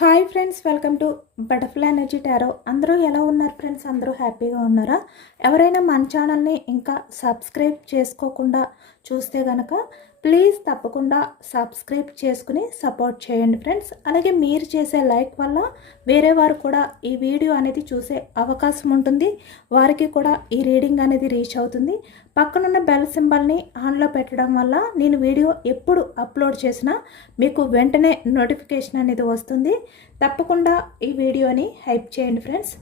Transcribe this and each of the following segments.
Hi friends, welcome to butterfly energy tarot. అందరూ ఎలా ఉన్నారు ఫ్రెండ్స్? అందరూ హ్యాపీగా ఉన్నారా? ఎవరైనా మన ఛానల్ని ఇంకా సబ్స్క్రైబ్ చేసుకోకుండా చూస్తే కనుక ప్లీజ్ తప్పకుండా సబ్స్క్రైబ్ చేసుకుని సపోర్ట్ చేయండి ఫ్రెండ్స్. అలాగే మీరు చేసే లైక్ వల్ల వేరే వారు కూడా ఈ వీడియో అనేది చూసే అవకాశం ఉంటుంది. వారికి కూడా ఈ రీడింగ్ అనేది రీచ్ అవుతుంది. పక్కనున్న బెల్ సింబల్ని ఆన్లో పెట్టడం వల్ల నేను వీడియో ఎప్పుడు అప్లోడ్ చేసినా మీకు వెంటనే నోటిఫికేషన్ అనేది వస్తుంది. తప్పకుండా ఈ వీడియోని హైప్ చేయండి ఫ్రెండ్స్.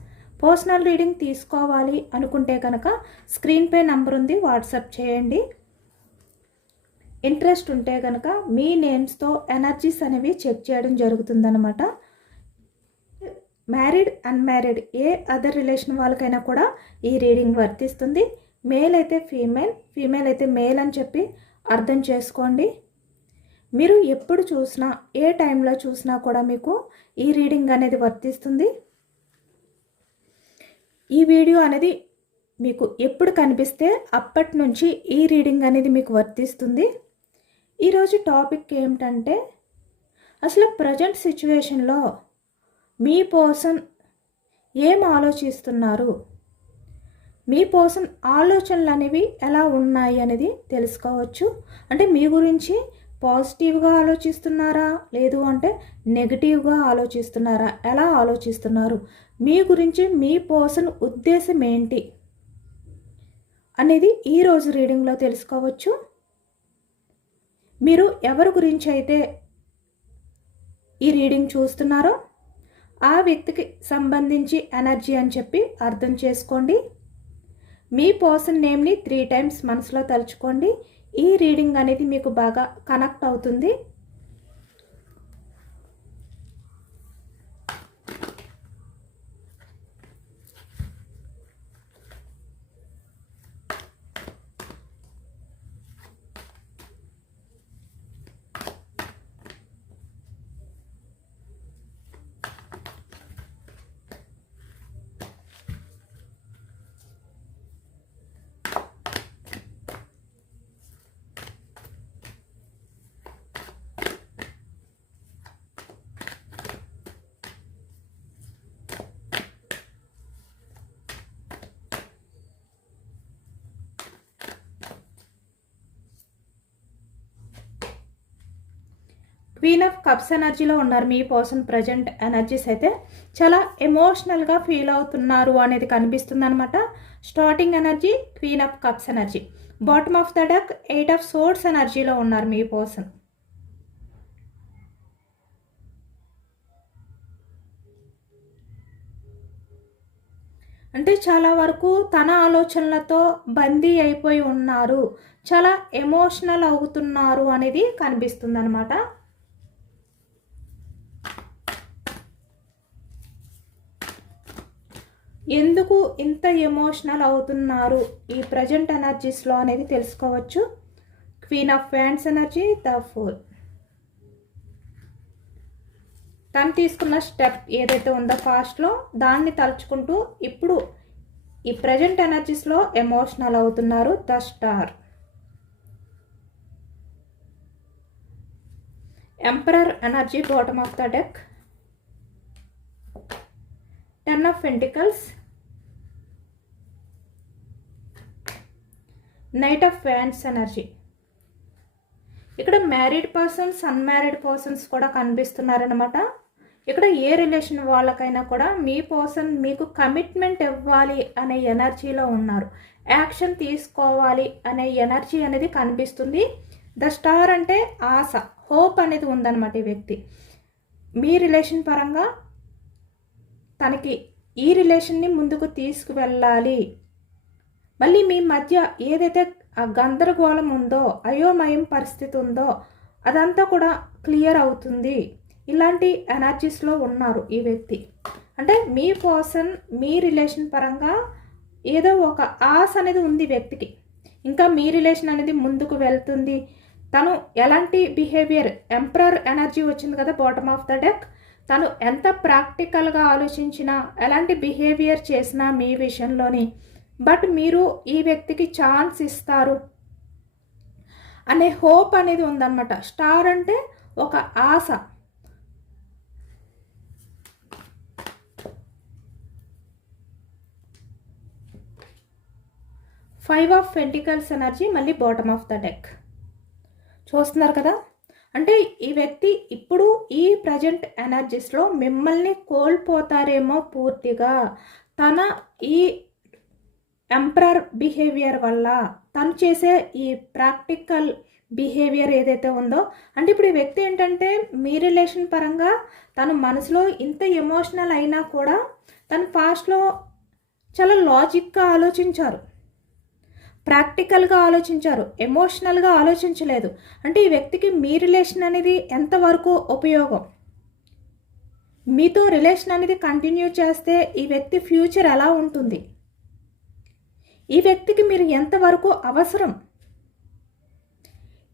పర్సనల్ రీడింగ్ తీసుకోవాలి అనుకుంటే కనుక స్క్రీన్పై నంబర్ ఉంది, వాట్సాప్ చేయండి. ఇంట్రెస్ట్ ఉంటే కనుక మీ నేమ్స్తో ఎనర్జీస్ అనేవి చెక్ చేయడం జరుగుతుందన్నమాట. మ్యారీడ్, అన్మ్యారీడ్ ఏ అదర్ రిలేషన్ వాళ్ళకైనా కూడా ఈ రీడింగ్ వర్తిస్తుంది. మేల్ అయితే ఫీమేల్, ఫీమేల్ అయితే మేల్ అని చెప్పి అర్థం చేసుకోండి. మీరు ఎప్పుడు చూసినా ఏ టైంలో చూసినా కూడా మీకు ఈ రీడింగ్ అనేది వర్తిస్తుంది. ఈ వీడియో అనేది మీకు ఎప్పుడు కనిపిస్తే అప్పటి నుంచి ఈ రీడింగ్ అనేది మీకు వర్తిస్తుంది. ఈరోజు టాపిక్ ఏమిటంటే, అసలు ప్రజెంట్ సిచ్యువేషన్లో మీ పర్సన్ ఏం ఆలోచిస్తున్నారు, మీ పర్సన్ ఆలోచనలు అనేవి ఎలా ఉన్నాయి అనేది తెలుసుకోవచ్చు. అంటే మీ గురించి పాజిటివ్గా ఆలోచిస్తున్నారా, లేదు అంటే నెగిటివ్గా ఆలోచిస్తున్నారా, ఎలా ఆలోచిస్తున్నారు, మీ గురించి మీ పర్సన్ ఉద్దేశం ఏంటి అనేది ఈరోజు రీడింగ్లో తెలుసుకోవచ్చు. మీరు ఎవరి గురించి అయితే ఈ రీడింగ్ చూస్తున్నారో ఆ వ్యక్తికి సంబంధించి ఎనర్జీ అని చెప్పి అర్థం చేసుకోండి. మీ పర్సన్ నేమ్ని 3 టైమ్స్ మనసులో తలుచుకోండి. ఈ రీడింగ్ అనేది మీకు బాగా కనెక్ట్ అవుతుంది. క్వీన్ ఆఫ్ కప్స్ ఎనర్జీలో ఉన్నారు మీ పర్సన్. ప్రజెంట్ ఎనర్జీస్ అయితే చాలా ఎమోషనల్గా ఫీల్ అవుతున్నారు అనేది కనిపిస్తుంది అనమాట. Starting energy queen of cups energy. Bottom of the deck 8 of swords ఎనర్జీలో ఉన్నారు మీ పర్సన్. అంటే చాలా వరకు తన ఆలోచనలతో బందీ అయిపోయి ఉన్నారు, చాలా ఎమోషనల్ అవుతున్నారు అనేది కనిపిస్తుంది అనమాట. ఎందుకు ఇంత ఎమోషనల్ అవుతున్నారు ఈ ప్రజెంట్ ఎనర్జీస్లో అనేది తెలుసుకోవచ్చు. Queen of wands energy, the fool. తను తీసుకున్న స్టెప్ ఏదైతే ఉందో పాస్ట్లో దాన్ని తలుచుకుంటూ ఇప్పుడు ఈ ప్రజెంట్ ఎనర్జీస్లో ఎమోషనల్ అవుతున్నారు. The star. Emperor energy bottom of the deck. 10 of pentacles, knight of wands energy. ఇక్కడ మ్యారీడ్ పర్సన్స్, అన్మ్యారీడ్ పర్సన్స్ కూడా కనిపిస్తున్నారనమాట. ఇక్కడ ఏ రిలేషన్ వాళ్ళకైనా కూడా మీ పర్సన్ మీకు కమిట్మెంట్ ఇవ్వాలి అనే ఎనర్జీలో ఉన్నారు, యాక్షన్ తీసుకోవాలి అనే ఎనర్జీ అనేది కనిపిస్తుంది. ద స్టార్ అంటే ఆశ, హోప్ అనేది ఉందన్నమాట ఈ వ్యక్తి. మీ రిలేషన్ పరంగా తనకి ఈ రిలేషన్ని ముందుకు తీసుకువెళ్ళాలి, మళ్ళీ మీ మధ్య ఏదైతే ఆ గందరగోళం ఉందో, అయోమయం పరిస్థితి ఉందో అదంతా కూడా క్లియర్ అవుతుంది. ఇలాంటి ఎనర్జీస్లో ఉన్నారు ఈ వ్యక్తి. అంటే మీ పర్సన్ మీ రిలేషన్ పరంగా ఏదో ఒక ఆశ అనేది ఉంది వ్యక్తికి, ఇంకా మీ రిలేషన్ అనేది ముందుకు వెళ్తుంది. తను ఎలాంటి బిహేవియర్, ఎంపరర్ ఎనర్జీ వచ్చింది కదా బాటమ్ ఆఫ్ ద డెక్, తను ఎంత ప్రాక్టికల్గా ఆలోచించినా, ఎలాంటి బిహేవియర్ చేసినా మీ విషయంలోని, బట్ మీరు ఈ వ్యక్తికి ఛాన్స్ ఇస్తారు అనే హోప్ అనేది ఉందన్నమాట. స్టార్ అంటే ఒక ఆశ. 5 ఆఫ్ పెంటికల్స్ ఎనర్జీ, మళ్ళీ బాటమ్ ఆఫ్ ద డెక్. చూస్తున్నారు కదా, అంటే ఈ వ్యక్తి ఇప్పుడు ఈ ప్రజెంట్ ఎనర్జీస్లో మిమ్మల్ని కోల్పోతారేమో పూర్తిగా. తన ఈ ఎంపరర్ బిహేవియర్ వల్ల, తను చేసే ఈ ప్రాక్టికల్ బిహేవియర్ ఏదైతే ఉందో, అంటే ఇప్పుడు ఈ వ్యక్తి ఏంటంటే మీ రిలేషన్ పరంగా తను మనసులో ఇంత ఎమోషనల్ అయినా కూడా తను పాస్ట్లో చాలా లాజిక్గా ఆలోచించారు, ప్రాక్టికల్గా ఆలోచించారు, ఎమోషనల్గా ఆలోచించలేదు. అంటే ఈ వ్యక్తికి మీ రిలేషన్ అనేది ఎంతవరకు ఉపయోగం, మీతో రిలేషన్ అనేది కంటిన్యూ చేస్తే ఈ వ్యక్తి ఫ్యూచర్ ఎలా ఉంటుంది, ఈ వ్యక్తికి మీరు ఎంతవరకు అవసరం,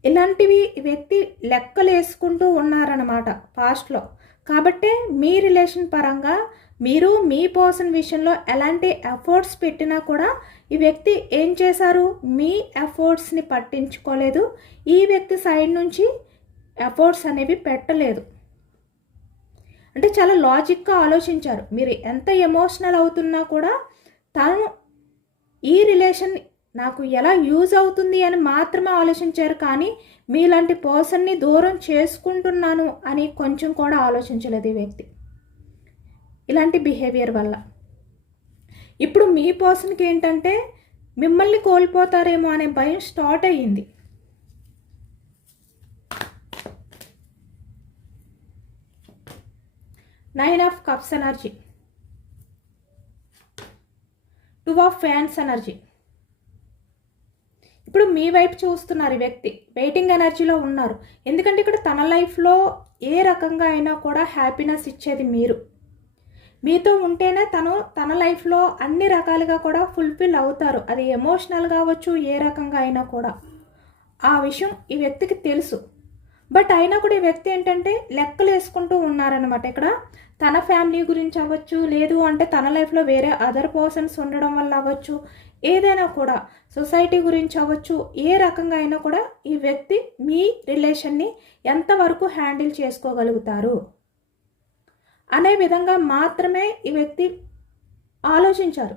ఇలాంటివి ఈ వ్యక్తి లెక్కలు వేసుకుంటూ ఉన్నారన్నమాట పాస్ట్లో. కాబట్టే మీ రిలేషన్ పరంగా మీరు మీ పర్సన్ విషయంలో ఎలాంటి ఎఫర్ట్స్ పెట్టినా కూడా ఈ వ్యక్తి ఏం చేశారు, మీ ఎఫర్ట్స్ని పట్టించుకోలేదు, ఈ వ్యక్తి సైడ్ నుంచి ఎఫర్ట్స్ అనేవి పెట్టలేదు. అంటే చాలా లాజిక్గా ఆలోచించారు. మీరు ఎంత ఎమోషనల్ అవుతున్నా కూడా తను ఈ రిలేషన్ నాకు ఎలా యూజ్ అవుతుంది అని మాత్రమే ఆలోచించారు, కానీ మీలాంటి పర్సన్ని దూరం చేసుకుంటున్నాను అని కొంచెం కూడా ఆలోచించలేదు ఈ వ్యక్తి ఇలాంటి బిహేవియర్ వల్ల. ఇప్పుడు మీ పర్సన్కి ఏంటంటే మిమ్మల్ని కోల్పోతారేమో అనే భయం స్టార్ట్ అయ్యింది. Nine of cups energy, 2 of ఫ్యాన్స్ ఎనర్జీ. ఇప్పుడు మీ వైపు చూస్తున్నారు ఈ వ్యక్తి, వెయిటింగ్ ఎనర్జీలో ఉన్నారు. ఎందుకంటే ఇక్కడ తన లైఫ్లో ఏ రకంగా అయినా కూడా హ్యాపీనెస్ ఇచ్చేది మీరు. మీతో ఉంటేనే తన లైఫ్లో అన్ని రకాలుగా కూడా ఫుల్ఫిల్ అవుతారు. అది ఎమోషనల్ కావచ్చు, ఏ రకంగా అయినా కూడా. ఆ విషయం ఈ వ్యక్తికి తెలుసు. బట్ అయినా కూడా ఈ వ్యక్తి ఏంటంటే లెక్కలు వేసుకుంటూ ఉన్నారనమాట. ఇక్కడ తన ఫ్యామిలీ గురించి అవ్వచ్చు, లేదు అంటే తన లైఫ్లో వేరే అదర్ పర్సన్స్ ఉండడం వల్ల అవ్వచ్చు, ఏదైనా కూడా సొసైటీ గురించి అవ్వచ్చు, ఏ రకంగా అయినా కూడా ఈ వ్యక్తి మీ రిలేషన్ని ఎంతవరకు హ్యాండిల్ చేసుకోగలుగుతారు అనే విధంగా మాత్రమే ఈ వ్యక్తి ఆలోచించారు.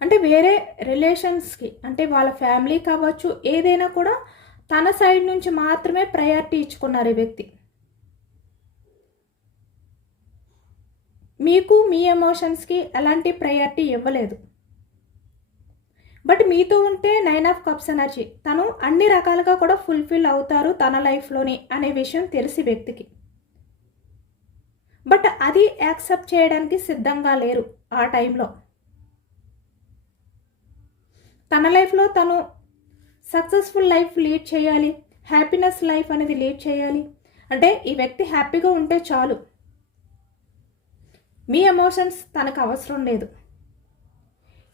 అంటే వేరే రిలేషన్స్కి, అంటే వాళ్ళ ఫ్యామిలీ కావచ్చు, ఏదైనా కూడా తన సైడ్ నుంచి మాత్రమే ప్రయారిటీ ఇచ్చుకున్నారు ఈ వ్యక్తి. మీకు మీ ఎమోషన్స్కి ఎలాంటి ప్రయారిటీ ఇవ్వలేదు. బట్ మీతో ఉంటే 9 ఆఫ్ కప్స్ ఎనర్జీ, తను అన్ని రకాలుగా కూడా ఫుల్ఫిల్ అవుతారు తన లైఫ్లోని అనే విషయం తెలిసి వ్యక్తికి. బట్ అది యాక్సెప్ట్ చేయడానికి సిద్ధంగా లేరు ఆ టైంలో. తన లైఫ్లో తను సక్సెస్ఫుల్ లైఫ్ లీడ్ చేయాలి, హ్యాపీనెస్ లైఫ్ అనేది లీడ్ చేయాలి. అంటే ఈ వ్యక్తి హ్యాపీగా ఉంటే చాలు, మీ ఎమోషన్స్ తనకు అవసరం లేదు.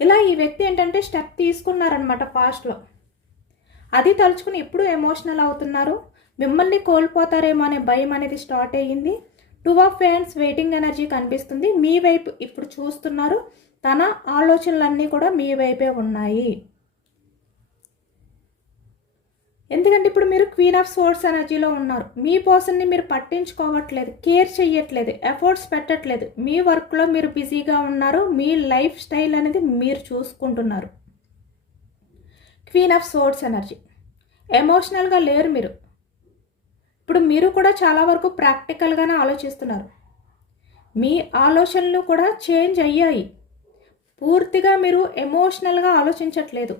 ఇలా ఈ వ్యక్తి ఏంటంటే స్టెప్ తీసుకున్నారనమాట పాస్ట్లో. అది తలుచుకుని ఇప్పుడు ఎమోషనల్ అవుతున్నారు. మిమ్మల్ని కోల్పోతారేమో అనే భయం అనేది స్టార్ట్ అయ్యింది. 2 ఆఫ్ ఫ్యాన్స్ వెయిటింగ్ ఎనర్జీ కనిపిస్తుంది. మీ వైపు ఇప్పుడు చూస్తున్నారు. తన ఆలోచనలన్నీ కూడా మీ వైపే ఉన్నాయి. ఎందుకంటే ఇప్పుడు మీరు క్వీన్ ఆఫ్ సోర్స్ ఎనర్జీలో ఉన్నారు. మీ పర్సన్ని మీరు పట్టించుకోవట్లేదు, కేర్ చెయ్యట్లేదు, ఎఫర్ట్స్ పెట్టట్లేదు. మీ వర్క్లో మీరు బిజీగా ఉన్నారు. మీ లైఫ్ స్టైల్ అనేది మీరు చూసుకుంటున్నారు. క్వీన్ ఆఫ్ సోర్స్ ఎనర్జీ, ఎమోషనల్గా లేరు మీరు. ఇప్పుడు మీరు కూడా చాలా వరకు ప్రాక్టికల్గానే ఆలోచిస్తున్నారు. మీ ఆలోచనలు కూడా చేంజ్ అయ్యాయి. పూర్తిగా మీరు ఎమోషనల్గా ఆలోచించట్లేదు.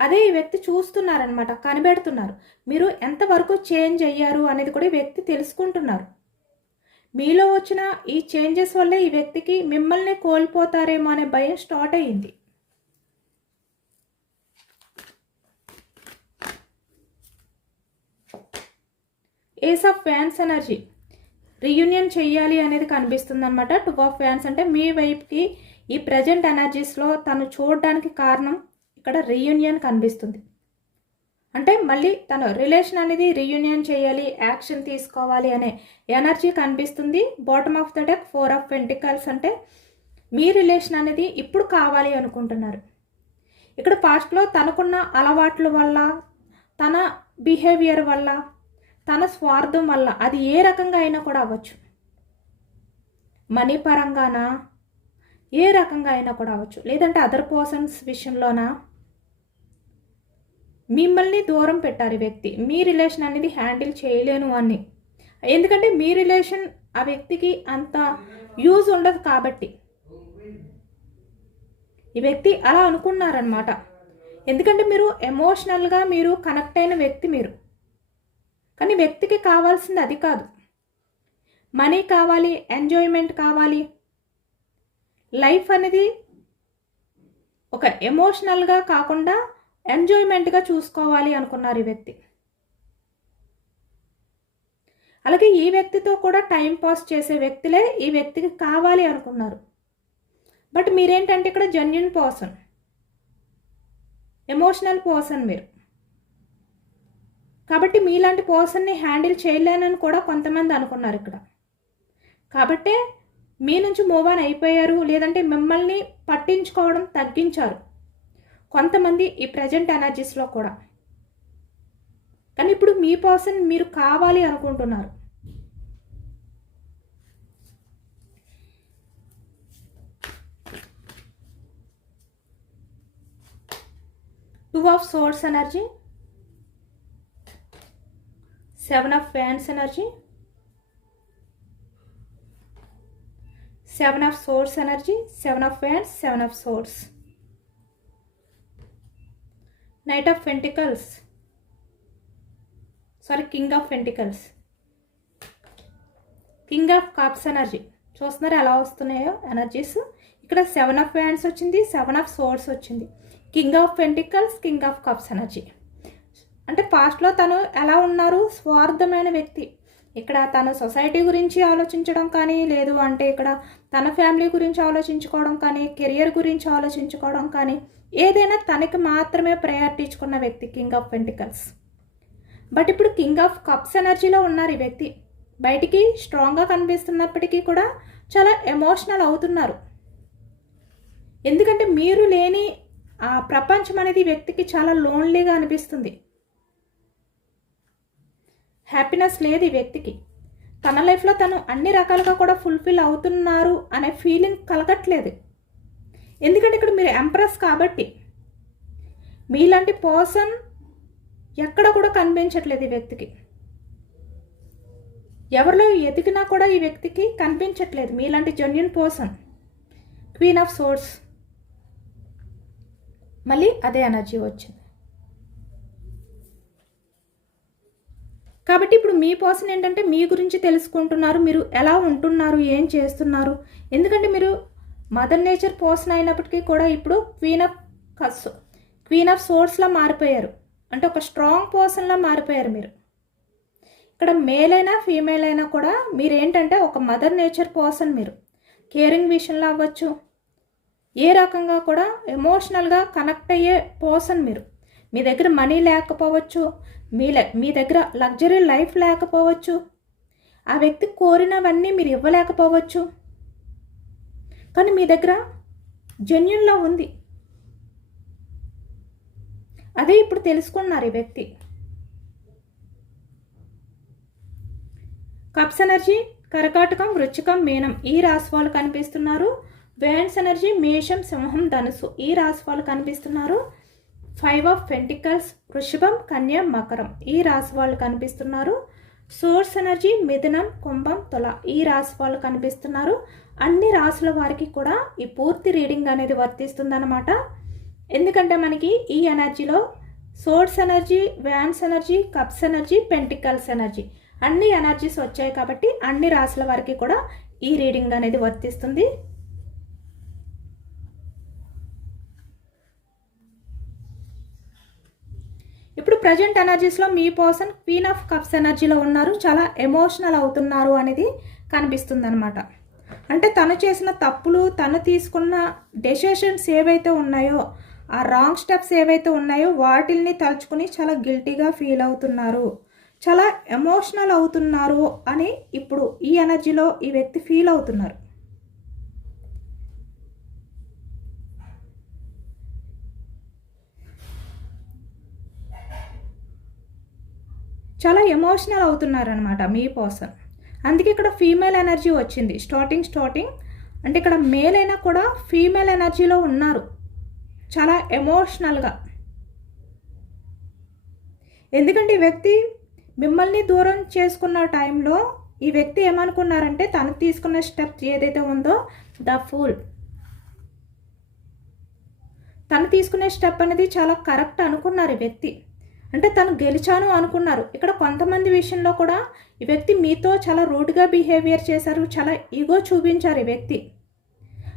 అదే ఈ వ్యక్తి చూస్తున్నారనమాట, కనిపెడుతున్నారు. మీరు ఎంతవరకు చేంజ్ అయ్యారు అనేది కూడా ఈ వ్యక్తి తెలుసుకుంటున్నారు. మీలో వచ్చిన ఈ చేంజెస్ వల్లే ఈ వ్యక్తికి మిమ్మల్ని కోల్పోతారేమో అనే భయం స్టార్ట్ అయ్యింది. ఏస్ ఆఫ్ ఫ్యాన్స్ ఎనర్జీ, రీయూనియన్ చెయ్యాలి అనేది కనిపిస్తుంది అనమాట. 2 ఆఫ్ ఫ్యాన్స్ అంటే మీ వైపుకి ఈ ప్రజెంట్ ఎనర్జీస్లో తను చూడడానికి కారణం ఇక్కడ రీయూనియన్ కనిపిస్తుంది. అంటే మళ్ళీ తను రిలేషన్ అనేది రీయూనియన్ చేయాలి, యాక్షన్ తీసుకోవాలి అనే ఎనర్జీ కనిపిస్తుంది. Bottom of the deck 4 of pentacles అంటే మీ రిలేషన్ అనేది ఇప్పుడు కావాలి అనుకుంటున్నారు. ఇక్కడ పాస్ట్లో తనకున్న అలవాట్ల వల్ల, తన బిహేవియర్ వల్ల, తన స్వార్థం వల్ల, అది ఏ రకంగా అయినా కూడా అవ్వచ్చు. మనీ పరంగానా, ఏ రకంగా అయినా కూడా అవ్వచ్చు. లేదంటే అదర్ పర్సన్స్ విషయంలోనా మిమ్మల్ని దూరం పెట్టారు ఈ వ్యక్తి. మీ రిలేషన్ అనేది హ్యాండిల్ చేయలేను అని. ఎందుకంటే మీ రిలేషన్ ఆ వ్యక్తికి అంత యూజ్ ఉండదు కాబట్టి ఈ వ్యక్తి అలా అనుకున్నారనమాట. ఎందుకంటే మీరు ఎమోషనల్గా మీరు కనెక్ట్ అయిన వ్యక్తి మీరు. కానీ వ్యక్తికి కావాల్సింది అది కాదు. మనీ కావాలి, ఎంజాయ్మెంట్ కావాలి, లైఫ్ అనేది ఒక ఎమోషనల్గా కాకుండా ఎంజాయ్మెంట్గా చూసుకోవాలి అనుకున్నారు ఈ వ్యక్తి. అలాగే ఈ వ్యక్తితో కూడా టైం పాస్ చేసే వ్యక్తులే ఈ వ్యక్తికి కావాలి అనుకున్నారు. బట్ మీరేంటంటే ఇక్కడ జెన్యూన్ పర్సన్, ఎమోషనల్ పర్సన్ మీరు. కాబట్టి మీలాంటి పర్సన్ని హ్యాండిల్ చేయలేనని కూడా కొంతమంది అనుకున్నారు ఇక్కడ. కాబట్టే మీ నుంచి మూవ్ ఆన్ అయిపోయారు, లేదంటే మిమ్మల్ని పట్టించుకోవడం తగ్గించారు కొంతమంది ఈ ప్రజెంట్ ఎనర్జీస్లో కూడా. కానీ ఇప్పుడు మీ పర్సన్ మీరు కావాలి అనుకుంటున్నారు. Two of swords energy, 7 of wands energy, 7 of swords energy, 7 of wands, 7 of swords, knight of pentacles, king of pentacles, king of cups energy. చూస్తున్నారు ఎలా వస్తున్నాయో ఎనర్జీస్. ఇక్కడ 7 ఆఫ్ వ్యాండ్స్ వచ్చింది, 7 ఆఫ్ సోర్స్ వచ్చింది, king of pentacles, king of cups energy. అంటే పాస్ట్లో తను ఎలా ఉన్నారు, స్వార్థమైన వ్యక్తి. ఇక్కడ తన సొసైటీ గురించి ఆలోచించడం కానీ, లేదు అంటే ఇక్కడ తన ఫ్యామిలీ గురించి ఆలోచించుకోవడం కానీ, కెరియర్ గురించి ఆలోచించుకోవడం కానీ, ఏదైనా తనకి మాత్రమే ప్రయారిటీ ఇచ్చుకున్న వ్యక్తి కింగ్ ఆఫ్ పెంటికల్స్. బట్ ఇప్పుడు కింగ్ ఆఫ్ కప్స్ ఎనర్జీలో ఉన్నారు ఈ వ్యక్తి. బయటికి స్ట్రాంగ్గా కనిపిస్తున్నప్పటికీ కూడా చాలా ఎమోషనల్ అవుతున్నారు. ఎందుకంటే మీరు లేని ఆ ప్రపంచం అనేది వ్యక్తికి చాలా లోన్లీగా అనిపిస్తుంది. హ్యాపీనెస్ లేదు ఈ వ్యక్తికి. తన లైఫ్లో తను అన్ని రకాలుగా కూడా ఫుల్ఫిల్ అవుతున్నారు అనే ఫీలింగ్ కలగట్లేదు. ఎందుకంటే ఇక్కడ మీరు ఎంప్రెస్ కాబట్టి మీలాంటి పర్సన్ ఎక్కడ కూడా కనిపించట్లేదు ఈ వ్యక్తికి. ఎవరిలో ఎదిగినా కూడా ఈ వ్యక్తికి కనిపించట్లేదు మీలాంటి genuine person. Queen of swords, మళ్ళీ అదే ఎనర్జీ వచ్చింది. కాబట్టి ఇప్పుడు మీ పర్సన్ ఏంటంటే మీ గురించి తెలుసుకుంటున్నారు, మీరు ఎలా ఉంటున్నారు, ఏం చేస్తున్నారు. ఎందుకంటే మీరు మదర్ నేచర్ పర్సన్ అయినప్పటికీ కూడా ఇప్పుడు క్వీన్ ఆఫ్ సోర్స్లా మారిపోయారు. అంటే ఒక స్ట్రాంగ్ పర్సన్లా మారిపోయారు మీరు. ఇక్కడ మేల్ అయినా ఫీమేల్ అయినా కూడా మీరేంటంటే ఒక మదర్ నేచర్ పర్సన్. మీరు కేరింగ్ విషయంలో అవ్వచ్చు, ఏ రకంగా కూడా ఎమోషనల్గా కనెక్ట్ అయ్యే పర్సన్ మీరు. మీ దగ్గర మనీ లేకపోవచ్చు, మీ దగ్గర లగ్జరీ లైఫ్ లేకపోవచ్చు, ఆ వ్యక్తి కోరినవన్నీ మీరు ఇవ్వలేకపోవచ్చు, కానీ మీ దగ్గర జెన్యూన్లో ఉంది. అదే ఇప్పుడు తెలుసుకున్నారు ఈ వ్యక్తి. కప్స్ ఎనర్జీ కర్కాటకం, వృశ్చికం, మీనం ఈ రాశి వాళ్ళు కనిపిస్తున్నారు. వ్యాండ్స్ ఎనర్జీ మేషం, సింహం, ధనుసు ఈ రాశి వాళ్ళు కనిపిస్తున్నారు. 5 ఆఫ్ పెంటికల్స్ వృషభం, కన్య, మకరం ఈ రాశి వాళ్ళు కనిపిస్తున్నారు. సోర్స్ ఎనర్జీ మిథునం, కుంభం, తుల ఈ రాశి వాళ్ళు కనిపిస్తున్నారు. అన్ని రాశుల వారికి కూడా ఈ పూర్తి రీడింగ్ అనేది వర్తిస్తుందన్నమాట. ఎందుకంటే మనకి ఈ ఎనర్జీలో swords energy, wands energy, cups energy, pentacles energy అన్ని ఎనర్జీస్ వచ్చాయి కాబట్టి అన్ని రాశుల వారికి కూడా ఈ రీడింగ్ అనేది వర్తిస్తుంది. ఇప్పుడు ప్రజెంట్ ఎనర్జీస్లో మీ పర్సన్ క్వీన్ ఆఫ్ కప్స్ ఎనర్జీలో ఉన్నారు, చాలా ఎమోషనల్ అవుతున్నారు అనేది కనిపిస్తుంది అనమాట. అంటే తను చేసిన తప్పులు, తను తీసుకున్న డెసిషన్స్ ఏవైతే ఉన్నాయో, ఆ రాంగ్ స్టెప్స్ ఏవైతే ఉన్నాయో వాటిల్ని తలుచుకుని చాలా గిల్టీగా ఫీల్ అవుతున్నారు, చాలా ఎమోషనల్ అవుతున్నారు అని ఇప్పుడు ఈ ఎనర్జీలో ఈ వ్యక్తి ఫీల్ అవుతున్నారు. చాలా ఎమోషనల్ అవుతున్నారనమాట మీ పర్సన్. అందుకే ఇక్కడ ఫీమేల్ ఎనర్జీ వచ్చింది స్టార్టింగ్. అంటే ఇక్కడ మేల్ అయినా కూడా ఫీమేల్ ఎనర్జీలో ఉన్నారు, చాలా ఎమోషనల్గా. ఎందుకంటే ఈ వ్యక్తి మిమ్మల్ని దూరం చేసుకున్న టైంలో ఈ వ్యక్తి ఏమనుకున్నారంటే తను తీసుకున్న స్టెప్ ఏదైతే ఉందో ద ఫూల్, తను తీసుకునే స్టెప్ అనేది చాలా కరెక్ట్ అనుకున్నారు ఈ వ్యక్తి. అంటే తను గెలిచాను అనుకున్నారు. ఇక్కడ కొంతమంది విషయంలో కూడా ఈ వ్యక్తి మీతో చాలా రూడ్గా బిహేవియర్ చేశారు, చాలా ఈగో చూపించారు ఈ వ్యక్తి.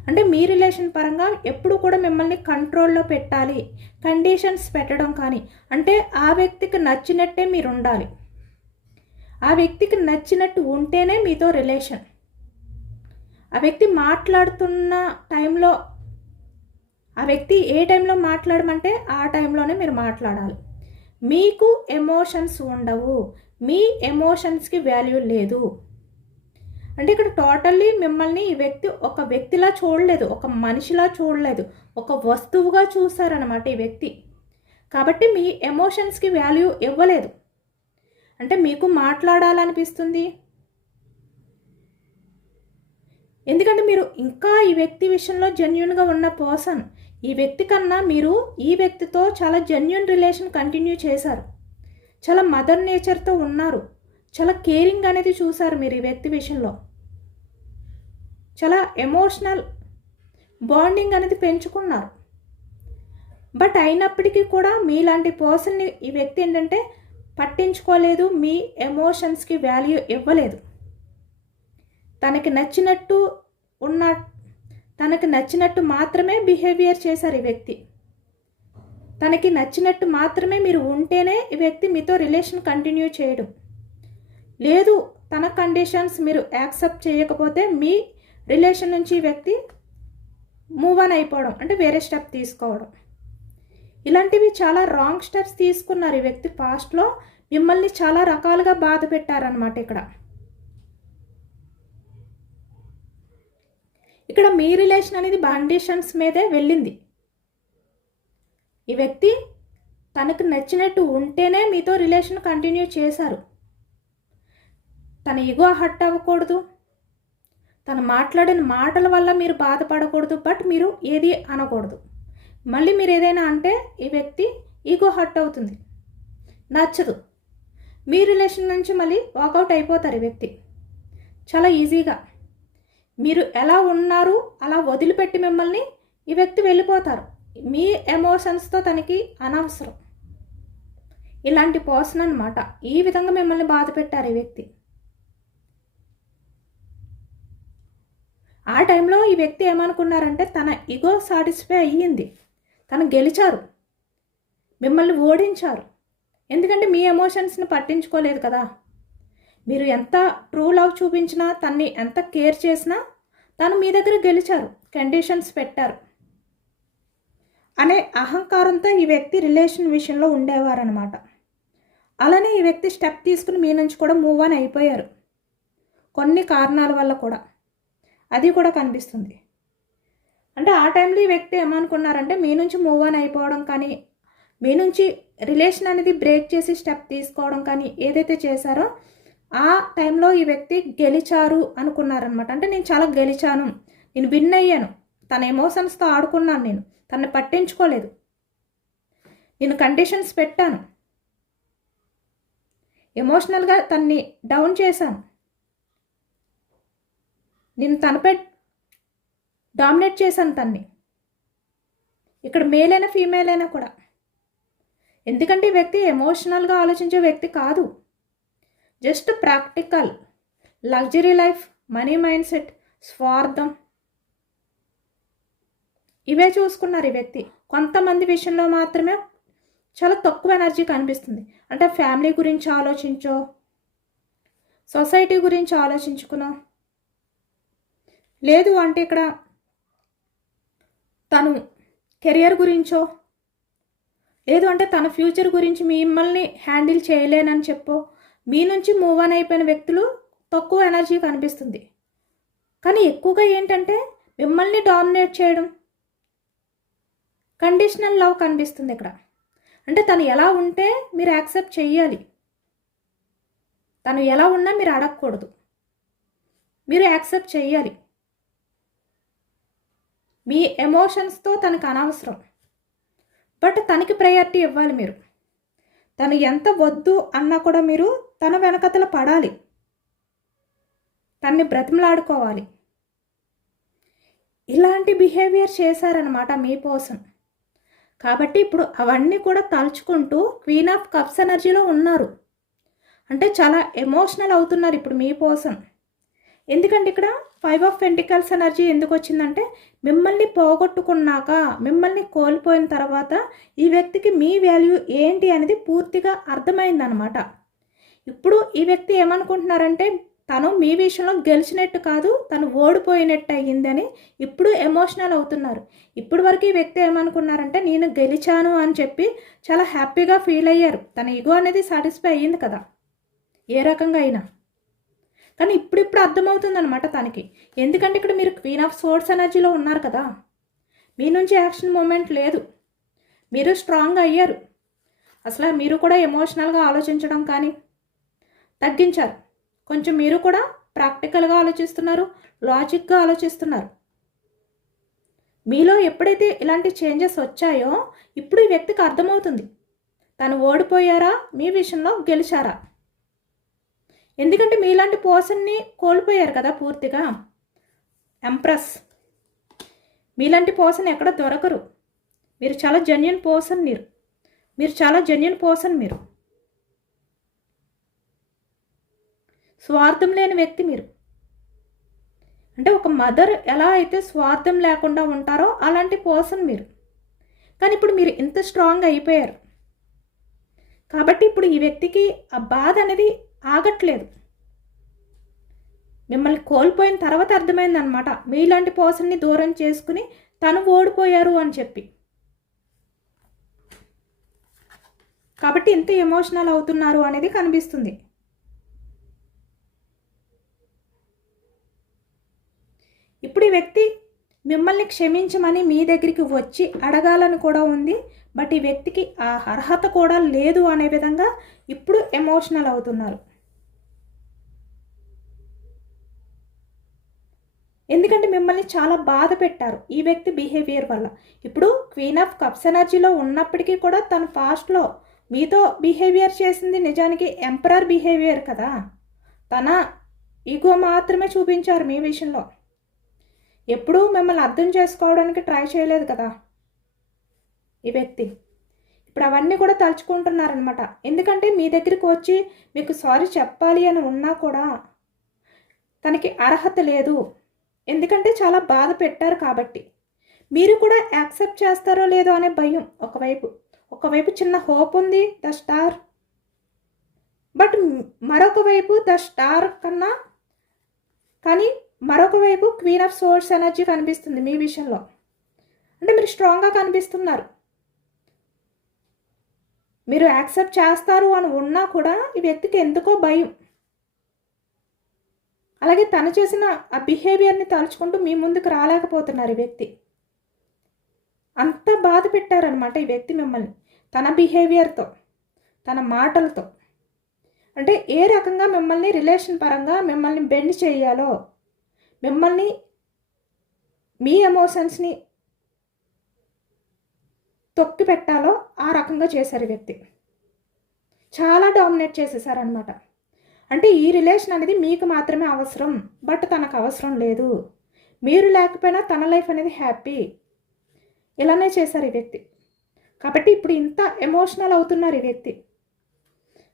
అంటే మీ రిలేషన్ పరంగా ఎప్పుడు కూడా మిమ్మల్ని కంట్రోల్లో పెట్టాలి, కండిషన్స్ పెట్టడం కానీ, అంటే ఆ వ్యక్తికి నచ్చినట్టే మీరు ఉండాలి, ఆ వ్యక్తికి నచ్చినట్టు ఉంటేనే మీతో రిలేషన్. ఆ వ్యక్తి మాట్లాడుతున్న టైంలో, ఆ వ్యక్తి ఏ టైంలో మాట్లాడమంటే ఆ టైంలోనే మీరు మాట్లాడాలి. మీకు ఎమోషన్స్ ఉండవు, మీ ఎమోషన్స్కి వాల్యూ లేదు. అంటే ఇక్కడ టోటల్లీ మిమ్మల్ని ఈ వ్యక్తి ఒక వ్యక్తిలా చూడలేదు, ఒక మనిషిలా చూడలేదు, ఒక వస్తువుగా చూసారనమాట ఈ వ్యక్తి. కాబట్టి మీ ఎమోషన్స్కి వాల్యూ ఇవ్వలేదు. అంటే మీకు మాట్లాడాలనిపిస్తుంది, ఎందుకంటే మీరు ఇంకా ఈ వ్యక్తి విషయంలో జెన్యున్గా ఉన్న పర్సన్. ఈ వ్యక్తి కన్నా మీరు ఈ వ్యక్తితో చాలా జెన్యున్ రిలేషన్ కంటిన్యూ చేశారు, చాలా మదర్ నేచర్తో ఉన్నారు, చాలా కేరింగ్ అనేది చూశారు మీరు ఈ వ్యక్తి విషయంలో, చాలా ఎమోషనల్ బాండింగ్ అనేది పెంచుకున్నారు. బట్ అయినప్పటికీ కూడా మీలాంటి పర్సన్ని ఈ వ్యక్తి ఏంటంటే పట్టించుకోలేదు, మీ ఎమోషన్స్కి వాల్యూ ఇవ్వలేదు. తనకి నచ్చినట్టు మాత్రమే బిహేవియర్ చేశారు ఈ వ్యక్తి. తనకి నచ్చినట్టు మాత్రమే మీరు ఉంటేనే ఈ వ్యక్తి మీతో రిలేషన్ కంటిన్యూ చేయడం. లేదు, తన కండిషన్స్ మీరు యాక్సెప్ట్ చేయకపోతే మీ రిలేషన్ నుంచి ఈ వ్యక్తి మూవ్ ఆన్ అయిపోవడం, అంటే వేరే స్టెప్ తీసుకోవడం. ఇలాంటివి చాలా రాంగ్ స్టెప్స్ తీసుకున్నారు ఈ వ్యక్తి పాస్ట్లో. మిమ్మల్ని చాలా రకాలుగా బాధ పెట్టారనమాట. ఇక్కడ మీ రిలేషన్ అనేది కండిషన్స్ మీదే వెళ్ళింది. ఈ వ్యక్తి తనకు నచ్చినట్టు ఉంటేనే మీతో రిలేషన్ కంటిన్యూ చేశారు. తన ఈగో హర్ట్ అవ్వకూడదు, తను మాట్లాడిన మాటల వల్ల మీరు బాధపడకూడదు, బట్ మీరు ఏది అనకూడదు. మళ్ళీ మీరు ఏదైనా అంటే ఈ వ్యక్తి ఈగో హర్ట్ అవుతుంది, నచ్చదు, మీ రిలేషన్ నుంచి మళ్ళీ వాకౌట్ అయిపోతారు ఈ వ్యక్తి చాలా ఈజీగా. మీరు ఎలా ఉన్నారు అలా వదిలిపెట్టి మిమ్మల్ని ఈ వ్యక్తి వెళ్ళిపోతారు. మీ ఎమోషన్స్తో తనకి అనవసరం. ఇలాంటి పర్సన్ అనమాట. ఈ విధంగా మిమ్మల్ని బాధ పెట్టారు ఈ వ్యక్తి. ఆ టైంలో ఈ వ్యక్తి ఏమనుకున్నారంటే తన ఈగో సాటిస్ఫై అయ్యింది, తను గెలిచారు, మిమ్మల్ని ఓడించారు. ఎందుకంటే మీ ఎమోషన్స్ని పట్టించుకోలేదు కదా. మీరు ఎంత ట్రూ లవ్ చూపించినా, తన్ని ఎంత కేర్ చేసినా తను మీ దగ్గర గెలిచారు, కండిషన్స్ పెట్టారు అనే అహంకారంతో ఈ వ్యక్తి రిలేషన్ విషయంలో ఉండేవారనమాట. అలానే ఈ వ్యక్తి స్టెప్ తీసుకుని మీ నుంచి కూడా మూవ్ ఆన్ అయిపోయారు, కొన్ని కారణాల వల్ల కూడా. అది కూడా కనిపిస్తుంది. అంటే ఆ టైంలో ఈ వ్యక్తి ఏమనుకున్నారంటే మీ నుంచి మూవ్ ఆన్ అయిపోవడం కానీ, మీ నుంచి రిలేషన్ అనేది బ్రేక్ చేసి స్టెప్ తీసుకోవడం కానీ ఏదైతే చేశారో ఆ టైంలో ఈ వ్యక్తి గెలిచారు అనుకున్నారనమాట. అంటే నేను చాలా గెలిచాను, నేను విన్ అయ్యాను, తన ఎమోషన్స్తో ఆడుకున్నాను, నేను తనని పట్టించుకోలేదు, నేను కండిషన్స్ పెట్టాను, ఎమోషనల్గా తన్ని డౌన్ చేశాను, నేను తనపై డామినేట్ చేశాను తన్ని. ఇక్కడ మేల్ అయినా ఫీమేల్ అయినా కూడా. ఎందుకంటే ఈ వ్యక్తి ఎమోషనల్గా ఆలోచించే వ్యక్తి కాదు, just practical, luxury life, money mind set, స్వార్థం, ఇవే చూసుకున్నారు ఈ వ్యక్తి. కొంతమంది విషయంలో మాత్రమే చాలా తక్కువ ఎనర్జీ కనిపిస్తుంది. అంటే ఫ్యామిలీ గురించి ఆలోచించో, సొసైటీ గురించి ఆలోచించుకునో, లేదు అంటే ఇక్కడ తను కెరియర్ గురించో, లేదు అంటే తన ఫ్యూచర్ గురించి మిమ్మల్ని హ్యాండిల్ చేయలేనని చెప్పో మీ నుంచి మూవ్ ఆన్ అయిపోయిన వ్యక్తులు తక్కువ ఎనర్జీ కనిపిస్తుంది. కానీ ఎక్కువగా ఏంటంటే మిమ్మల్ని డామినేట్ చేయడం, కండిషనల్ లవ్ కనిపిస్తుంది ఇక్కడ. అంటే తను ఎలా ఉంటే మీరు యాక్సెప్ట్ చెయ్యాలి, తను ఎలా ఉన్నా మీరు అడగకూడదు, మీరు యాక్సెప్ట్ చెయ్యాలి. మీ ఎమోషన్స్తో తనకు అనవసరం. బట్ తనకి ప్రయారిటీ ఇవ్వాలి మీరు. తను ఎంత వద్దు అన్నా కూడా మీరు తన వెనకతల పడాలి, తన్ని బ్రతిమలాడుకోవాలి. ఇలాంటి బిహేవియర్ చేశారనమాట మీ పర్సన్. కాబట్టి ఇప్పుడు అవన్నీ కూడా తలుచుకుంటూ క్వీన్ ఆఫ్ కప్స్ ఎనర్జీలో ఉన్నారు. అంటే చాలా ఎమోషనల్ అవుతున్నారు ఇప్పుడు మీ పర్సన్. ఎందుకంటే ఇక్కడ 5 ఆఫ్ పెంటికల్స్ ఎనర్జీ ఎందుకు వచ్చిందంటే, మిమ్మల్ని పోగొట్టుకున్నాక, మిమ్మల్ని కోల్పోయిన తర్వాత ఈ వ్యక్తికి మీ వాల్యూ ఏంటి అనేది పూర్తిగా అర్థమైందనమాట. ఇప్పుడు ఈ వ్యక్తి ఏమనుకుంటున్నారంటే, తను మీ విషయంలో గెలిచినట్టు కాదు, తను ఓడిపోయినట్టు అయ్యిందని ఇప్పుడు ఎమోషనల్ అవుతున్నారు. ఇప్పుడు వరకు ఈ వ్యక్తి ఏమనుకున్నారంటే, నేను గెలిచాను అని చెప్పి చాలా హ్యాపీగా ఫీల్ అయ్యారు. తన ఈగో అనేది సాటిస్ఫై అయ్యింది కదా ఏ రకంగా అయినా. కానీ ఇప్పుడు అర్థమవుతుందనమాట తనకి. ఎందుకంటే ఇక్కడ మీరు క్వీన్ ఆఫ్ సోర్డ్స్ ఎనర్జీలో ఉన్నారు కదా, మీ నుంచి యాక్షన్ మూమెంట్ లేదు, మీరు స్ట్రాంగ్ అయ్యారు. అసలు మీరు కూడా ఎమోషనల్గా ఆలోచించడం కానీ తగ్గించారు. కొంచెం మీరు కూడా ప్రాక్టికల్గా ఆలోచిస్తున్నారు, లాజిక్గా ఆలోచిస్తున్నారు. మీలో ఎప్పుడైతే ఇలాంటి చేంజెస్ వచ్చాయో ఇప్పుడు ఈ వ్యక్తికి అర్థమవుతుంది, తను ఓడిపోయారా, మీ విషయంలో గెలిచారా. ఎందుకంటే మీలాంటి పర్సన్ని కోల్పోయారు కదా పూర్తిగా. ఎంప్రెస్, మీలాంటి పర్సన్ ఎక్కడ దొరకరు. మీరు చాలా జెన్యూన్ పర్సన్. మీరు చాలా జెన్యూన్ పర్సన్. మీరు స్వార్థం లేని వ్యక్తి. మీరు అంటే ఒక మదర్ ఎలా అయితే స్వార్థం లేకుండా ఉంటారో అలాంటి పర్సన్ మీరు. కానీ ఇప్పుడు మీరు ఇంత స్ట్రాంగ్ అయిపోయారు కాబట్టి ఇప్పుడు ఈ వ్యక్తికి ఆ బాధ అనేది ఆగట్లేదు. మిమ్మల్ని కోల్పోయిన తర్వాత అర్థమైందనమాట, మీలాంటి పర్సన్ని దూరం చేసుకుని తను ఓడిపోయారు అని చెప్పి. కాబట్టి ఇంత ఎమోషనల్ అవుతున్నారు అనేది కనిపిస్తుంది. ఇప్పుడు ఈ వ్యక్తి మిమ్మల్ని క్షమించమని మీ దగ్గరికి వచ్చి అడగాలని కూడా ఉంది. బట్ ఈ వ్యక్తికి ఆ అర్హత కూడా లేదు అనే విధంగా ఇప్పుడు ఎమోషనల్ అవుతున్నారు. ఎందుకంటే మిమ్మల్ని చాలా బాధ పెట్టారు ఈ వ్యక్తి బిహేవియర్ వల్ల. ఇప్పుడు క్వీన్ ఆఫ్ కప్స్ ఎనర్జీలో ఉన్నప్పటికీ కూడా తను పాస్ట్లో మీతో బిహేవియర్ చేసింది నిజానికి ఎంపరర్ బిహేవియర్ కదా. తన ఈగో మాత్రమే చూపించారు మీ విషయంలో. ఎప్పుడూ మిమ్మల్ని అర్థం చేసుకోవడానికి ట్రై చేయలేదు కదా ఈ వ్యక్తి. ఇప్పుడు అవన్నీ కూడా తలుచుకుంటున్నారనమాట. ఎందుకంటే మీ దగ్గరికి వచ్చి మీకు సారీ చెప్పాలి అని ఉన్నా కూడా తనకి అర్హత లేదు. ఎందుకంటే చాలా బాధ పెట్టారు కాబట్టి. మీరు కూడా యాక్సెప్ట్ చేస్తారో లేదో అనే భయం ఒకవైపు చిన్న హోప్ ఉంది, ద స్టార్. బట్ మరొక వైపు ద స్టార్ కన్నా కానీ మరొక వైపు క్వీన్ ఆఫ్ సోర్డ్స్ ఎనర్జీ కనిపిస్తుంది మీ విషయంలో. అంటే మీరు స్ట్రాంగ్గా కనిపిస్తున్నారు. మీరు యాక్సెప్ట్ చేస్తారు అని ఉన్నా కూడా ఈ వ్యక్తికి ఎందుకో భయం. అలాగే తను చేసిన ఆ బిహేవియర్ని తలుచుకుంటూ మీ ముందుకు రాలేకపోతున్నారు ఈ వ్యక్తి. అంత బాధ పెట్టారనమాట ఈ వ్యక్తి మిమ్మల్ని తన బిహేవియర్తో, తన మాటలతో. అంటే ఏ రకంగా మిమ్మల్ని రిలేషన్ పరంగా మిమ్మల్ని బెండ్ చేయాలో, మిమ్మల్ని మీ ఎమోషన్స్ని తొక్కి పెట్టాలో ఆ రకంగా చేశారు ఈ వ్యక్తి. చాలా డామినేట్ చేసేసారనమాట. అంటే ఈ రిలేషన్ అనేది మీకు మాత్రమే అవసరం, బట్ తనకు అవసరం లేదు. మీరు లేకపోయినా తన లైఫ్ అనేది హ్యాపీ. ఇలానే చేశారు ఈ వ్యక్తి. కాబట్టి ఇప్పుడు ఇంత ఎమోషనల్ అవుతున్నారు ఈ వ్యక్తి.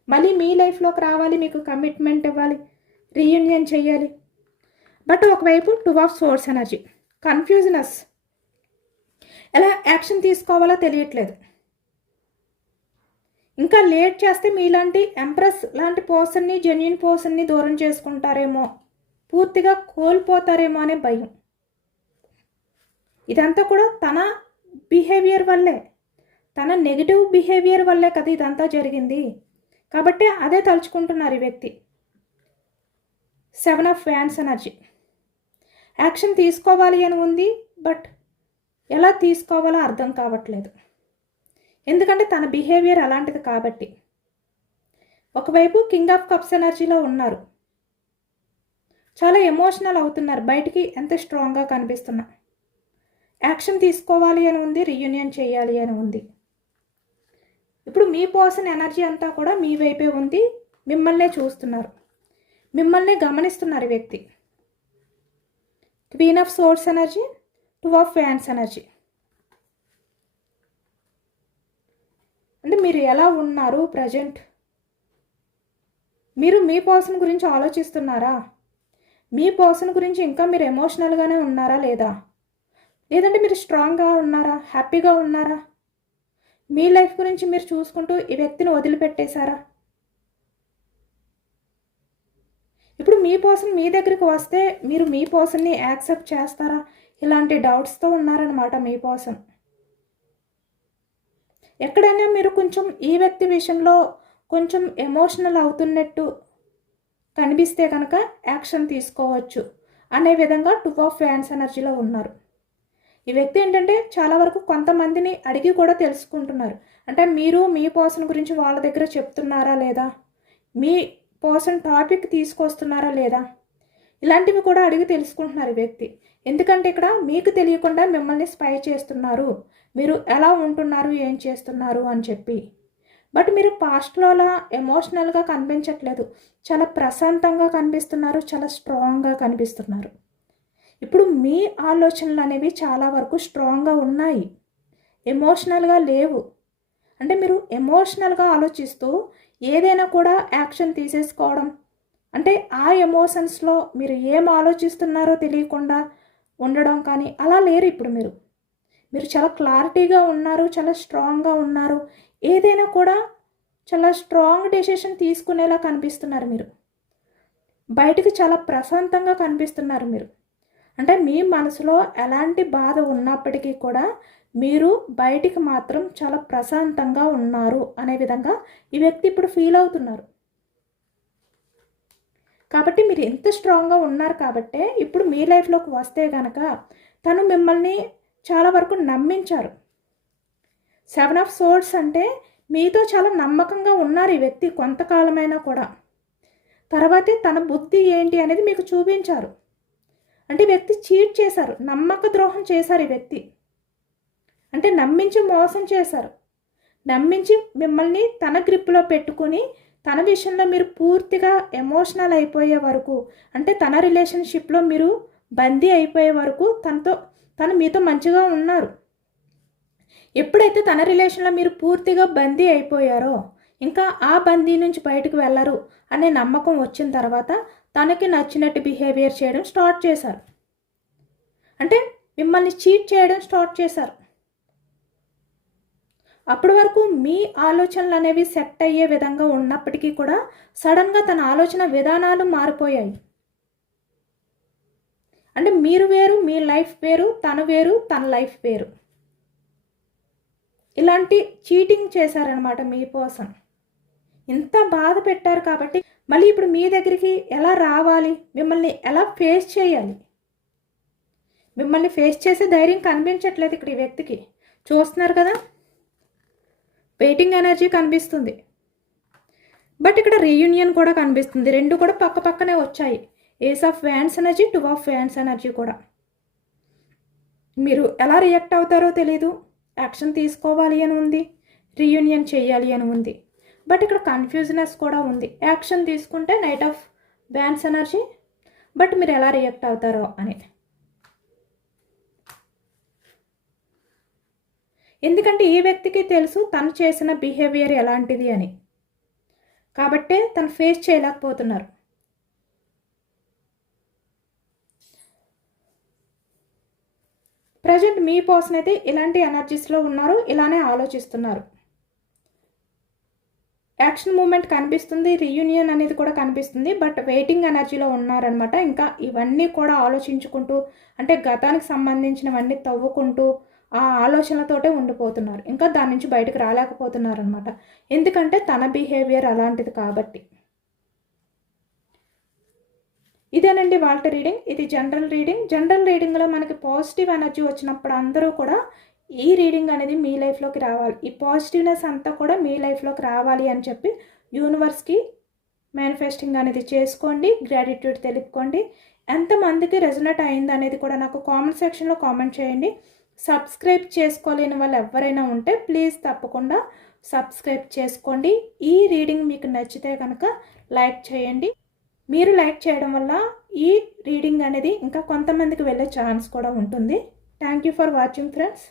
మళ్ళీ మీ లైఫ్లోకి రావాలి, మీకు కమిట్మెంట్ ఇవ్వాలి, రీయూనియన్ చేయాలి. బట్ ఒకవైపు 2 ఆఫ్ సోర్డ్స్ ఎనర్జీ, కన్ఫ్యూజనెస్, ఎలా యాక్షన్ తీసుకోవాలో తెలియట్లేదు. ఇంకా లేట్ చేస్తే మీలాంటి ఎంప్రెస్ లాంటి పర్సన్ని, జెన్యూన్ పర్సన్ని దూరం చేసుకుంటారేమో, పూర్తిగా కోల్పోతారేమో అనే భయం. ఇదంతా కూడా తన బిహేవియర్ వల్లే, తన నెగిటివ్ బిహేవియర్ వల్లే కదా ఇదంతా జరిగింది. కాబట్టి అదే తలుచుకుంటున్నారు ఈ వ్యక్తి. 7 ఆఫ్ వ్యాండ్స్ ఎనర్జీ, యాక్షన్ తీసుకోవాలి అని ఉంది, బట్ ఎలా తీసుకోవాలో అర్థం కావట్లేదు. ఎందుకంటే తన బిహేవియర్ అలాంటిది కాబట్టి. ఒకవైపు కింగ్ ఆఫ్ కప్స్ ఎనర్జీలో ఉన్నారు, చాలా ఎమోషనల్ అవుతున్నారు, బయటికి ఎంత స్ట్రాంగ్గా కనిపిస్తున్నా. యాక్షన్ తీసుకోవాలి అని ఉంది, రీయూనియన్ చేయాలి అని ఉంది. ఇప్పుడు మీ పర్సన్ ఎనర్జీ అంతా కూడా మీ వైపే ఉంది, మిమ్మల్నే చూస్తున్నారు, మిమ్మల్ని గమనిస్తున్నారు ఈ వ్యక్తి. Queen of swords energy, 2 of ఫ్యాన్స్ ఎనర్జీ. అంటే మీరు ఎలా ఉన్నారు ప్రజెంట్? మీరు మీ పర్సన్ గురించి ఆలోచిస్తున్నారా? మీ పర్సన్ గురించి ఇంకా మీరు ఎమోషనల్గానే ఉన్నారా లేదా? లేదంటే మీరు స్ట్రాంగ్గా ఉన్నారా, హ్యాపీగా ఉన్నారా? మీ లైఫ్ గురించి మీరు చూసుకుంటూ ఈ వ్యక్తిని వదిలిపెట్టేశారా? ఇప్పుడు మీ పర్సన్ మీ దగ్గరికి వస్తే మీరు మీ పర్సన్ని యాక్సెప్ట్ చేస్తారా? ఇలాంటి డౌట్స్తో ఉన్నారనమాట మీ పర్సన్. ఎక్కడైనా మీరు కొంచెం ఈ వ్యక్తి విషయంలో కొంచెం ఎమోషనల్ అవుతున్నట్టు కనిపిస్తే కనుక యాక్షన్ తీసుకోవచ్చు అనే విధంగా 2 ఆఫ్ ఫ్యాన్స్ ఎనర్జీలో ఉన్నారు. ఈ వ్యక్తి ఏంటంటే చాలా వరకు కొంతమందిని అడిగి కూడా తెలుసుకుంటున్నారు. అంటే మీరు మీ పర్సన్ గురించి వాళ్ళ దగ్గర చెప్తున్నారా లేదా, మీ పర్సన్ టాపిక్ తీసుకొస్తున్నారా లేదా, ఇలాంటివి కూడా అడిగి తెలుసుకుంటున్నారు ఈ వ్యక్తి. ఎందుకంటే ఇక్కడ మీకు తెలియకుండా మిమ్మల్ని స్పై చేస్తున్నారు, మీరు ఎలా ఉంటున్నారు, ఏం చేస్తున్నారు అని చెప్పి. బట్ మీరు పాస్ట్లోలా ఎమోషనల్గా కనిపించట్లేదు, చాలా ప్రశాంతంగా కనిపిస్తున్నారు, చాలా స్ట్రాంగ్గా కనిపిస్తున్నారు. ఇప్పుడు మీ ఆలోచనలు అనేవి చాలా వరకు స్ట్రాంగ్గా ఉన్నాయి, ఎమోషనల్గా లేవు. అంటే మీరు ఎమోషనల్గా ఆలోచిస్తూ ఏదైనా కూడా యాక్షన్ తీసేసుకోవడం, అంటే ఆ ఎమోషన్స్లో మీరు ఏం ఆలోచిస్తున్నారో తెలియకుండా ఉండడం కానీ అలా లేరు. ఇప్పుడు మీరు చాలా క్లారిటీగా ఉన్నారు, చాలా స్ట్రాంగ్గా ఉన్నారు, ఏదైనా కూడా చాలా స్ట్రాంగ్ డెసిషన్ తీసుకునేలా కనిపిస్తున్నారు. మీరు బయటికి చాలా ప్రశాంతంగా కనిపిస్తున్నారు. మీరు అంటే మీ మనసులో ఎలాంటి బాధ ఉన్నప్పటికీ కూడా మీరు బయటికి మాత్రం చాలా ప్రశాంతంగా ఉన్నారు అనే విధంగా ఈ వ్యక్తి ఇప్పుడు ఫీల్ అవుతున్నారు. కాబట్టి మీరు ఎంత స్ట్రాంగ్గా ఉన్నారు కాబట్టే ఇప్పుడు మీ లైఫ్లోకి వస్తే కనుక తను మిమ్మల్ని చాలా వరకు నమ్మించారు. 7 ఆఫ్ సోర్డ్స్ అంటే మీతో చాలా నమ్మకంగా ఉన్నారు ఈ వ్యక్తి కొంతకాలమైనా కూడా. తర్వాతే తన బుద్ధి ఏంటి అనేది మీకు చూపించారు. అంటే వ్యక్తి చీట్ చేశారు, నమ్మక ద్రోహం చేశారు ఈ వ్యక్తి. అంటే నమ్మించి మోసం చేశారు, నమ్మించి మిమ్మల్ని తన గ్రిప్లో పెట్టుకుని తన విషయంలో మీరు పూర్తిగా ఎమోషనల్ అయిపోయే వరకు, అంటే తన రిలేషన్షిప్లో మీరు బందీ అయిపోయే వరకు తను మీతో మంచిగా ఉన్నారు. ఎప్పుడైతే తన రిలేషన్లో మీరు పూర్తిగా బందీ అయిపోయారో, ఇంకా ఆ బందీ నుంచి బయటకు వెళ్ళరు అనే నమ్మకం వచ్చిన తర్వాత తనకి నచ్చినట్టు బిహేవియర్ చేయడం స్టార్ట్ చేశారు. అంటే మిమ్మల్ని చీట్ చేయడం స్టార్ట్ చేశారు. అప్పటి వరకు మీ ఆలోచనలు అనేవి సెట్ అయ్యే విధంగా ఉన్నప్పటికీ కూడా సడన్గా తన ఆలోచన విధానాలు మారిపోయాయి. అంటే మీరు వేరు, మీ లైఫ్ వేరు, తను వేరు, తన లైఫ్ వేరు. ఇలాంటి చీటింగ్ చేశారనమాట మీ పర్సన్. ఇంత బాధ పెట్టారు కాబట్టి మళ్ళీ ఇప్పుడు మీ దగ్గరికి ఎలా రావాలి, మిమ్మల్ని ఎలా ఫేస్ చేయాలి, మిమ్మల్ని ఫేస్ చేసే ధైర్యం కనిపించట్లేదు ఇక్కడ ఈ వ్యక్తికి. చూస్తున్నారు కదా, వెయిటింగ్ ఎనర్జీ కనిపిస్తుంది. బట్ ఇక్కడ రీయూనియన్ కూడా కనిపిస్తుంది. రెండు కూడా పక్క పక్కనే వచ్చాయి. Ace of wands energy, 2 of wands energy కూడా. మీరు ఎలా రియాక్ట్ అవుతారో తెలీదు. యాక్షన్ తీసుకోవాలి అని ఉంది, రీయూనియన్ చేయాలి అని ఉంది. బట్ ఇక్కడ కన్ఫ్యూజనెస్ కూడా ఉంది. యాక్షన్ తీసుకుంటే knight of wands energy, but మీరు ఎలా రియాక్ట్ అవుతారో అని. ఎందుకంటే ఈ వ్యక్తికి తెలుసు తను చేసిన బిహేవియర్ ఎలాంటిది అని, కాబట్టే తను ఫేస్ చేయలేకపోతున్నారు. ప్రజెంట్ మీ పర్సన్ అయితే ఇలాంటి ఎనర్జీస్లో ఉన్నారు, ఇలానే ఆలోచిస్తున్నారు. యాక్షన్ మూమెంట్ కనిపిస్తుంది, రీయూనియన్ అనేది కూడా కనిపిస్తుంది. బట్ వెయిటింగ్ ఎనర్జీలో ఉన్నారనమాట. ఇంకా ఇవన్నీ కూడా ఆలోచించుకుంటూ, అంటే గతానికి సంబంధించినవన్నీ తవ్వుకుంటూ ఆ ఆలోచనలతోటే ఉండిపోతున్నారు. ఇంకా దాని నుంచి బయటకు రాలేకపోతున్నారు అనమాట. ఎందుకంటే తన బిహేవియర్ అలాంటిది కాబట్టి. ఇదేనండి వాళ్ళ రీడింగ్. ఇది జనరల్ రీడింగ్. జనరల్ రీడింగ్లో మనకి పాజిటివ్ ఎనర్జీ వచ్చినప్పుడు అందరూ కూడా ఈ రీడింగ్ అనేది మీ లైఫ్లోకి రావాలి, ఈ పాజిటివ్నెస్ అంతా కూడా మీ లైఫ్లోకి రావాలి అని చెప్పి యూనివర్స్కి మేనిఫెస్టింగ్ అనేది చేసుకోండి. గ్రాటిట్యూడ్ తెలుపుకోండి. ఎంతమందికి రెజొనేట్ అయింది అనేది కూడా నాకు కామెంట్ సెక్షన్లో కామెంట్ చేయండి. సబ్స్క్రైబ్ చేసుకోలేని వాళ్ళు ఎవరైనా ఉంటే ప్లీజ్ తప్పకుండా సబ్స్క్రైబ్ చేసుకోండి. ఈ రీడింగ్ మీకు నచ్చితే కనుక లైక్ చేయండి. మీరు లైక్ చేయడం వల్ల ఈ రీడింగ్ అనేది ఇంకా కొంతమందికి వెళ్ళే ఛాన్స్ కూడా ఉంటుంది. Thank you for watching friends.